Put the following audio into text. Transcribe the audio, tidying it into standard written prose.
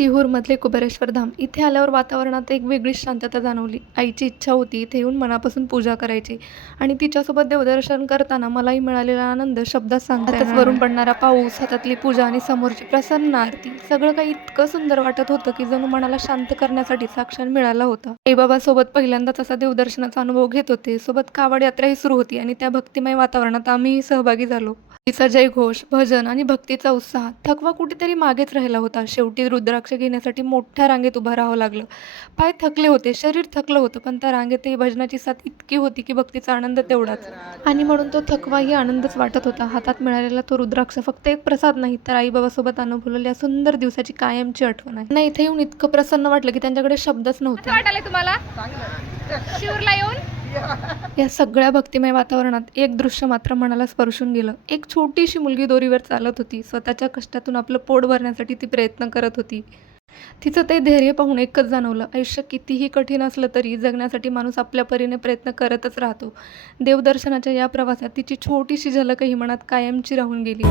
सिहोरमधले कुबेरेश्वर धाम इथे आल्यावर वातावरणात एक वेगळीच शांतता जाणवली. आईची इच्छा होती इथे येऊन मनापासून पूजा करायची आणि तिच्यासोबत देवदर्शन करताना मलाही मिळालेला आनंद शब्दात सांगता येणार नाही. वरून पडणारा पाऊस, हातातली पूजा आणि समोरची प्रसन्न आरती सगळं काही इतकं सुंदर वाटत होतं की जणू मनाला शांत करण्यासाठीचा क्षण मिळाला होता. आईबाबासोबत पहिल्यांदाच असा देवदर्शनाचा अनुभव घेत होते. सोबत कावड यात्राही सुरू होती आणि त्या भक्तिमय वातावरणात आम्हीही सहभागी झालो. तिचा जयघोष, भजन आणि भक्तीचा उत्साह, थकवा कुठेतरी मागेच राहिला होता. शेवटी रुद्राक्ष घेण्यासाठी मोठ्या रांगेत उभं राहावं लागलं. पाय थकले होते, शरीर थकलं होतं, पण त्या रांगेतही भजनाची साथ इतकी होती की भक्तीचा आनंद तेवढाच. आणि म्हणून तो थकवाही आनंदच वाटत होता. हातात मिळालेला तो रुद्राक्ष फक्त एक प्रसाद नाही, तर आईबाबासोबत अनुभवलेल्या सुंदर दिवसाची कायमची आठवण आहे. नाही, इथे येऊन इतकं प्रसन्न वाटलं की त्यांच्याकडे शब्दच नव्हते. वाटले तुम्हाला शिवरला येऊन? या सगळ्या भक्तिमय वातावरणात एक दृश्य मात्र मनाला स्पर्शून गेलं. एक छोटीशी मुलगी दोरीवर चालत होती. स्वतःच्या कष्टातून आपलं पोट भरण्यासाठी ती प्रयत्न करत होती. तिचं ते धैर्य पाहून एकच जाणवलं, आयुष्य कितीही कठीण असलं तरी जगण्यासाठी माणूस आपल्या परीने प्रयत्न करतच राहतो. देवदर्शनाच्या या प्रवासात तिची छोटीशी झलकही मनात कायमची राहून गेली.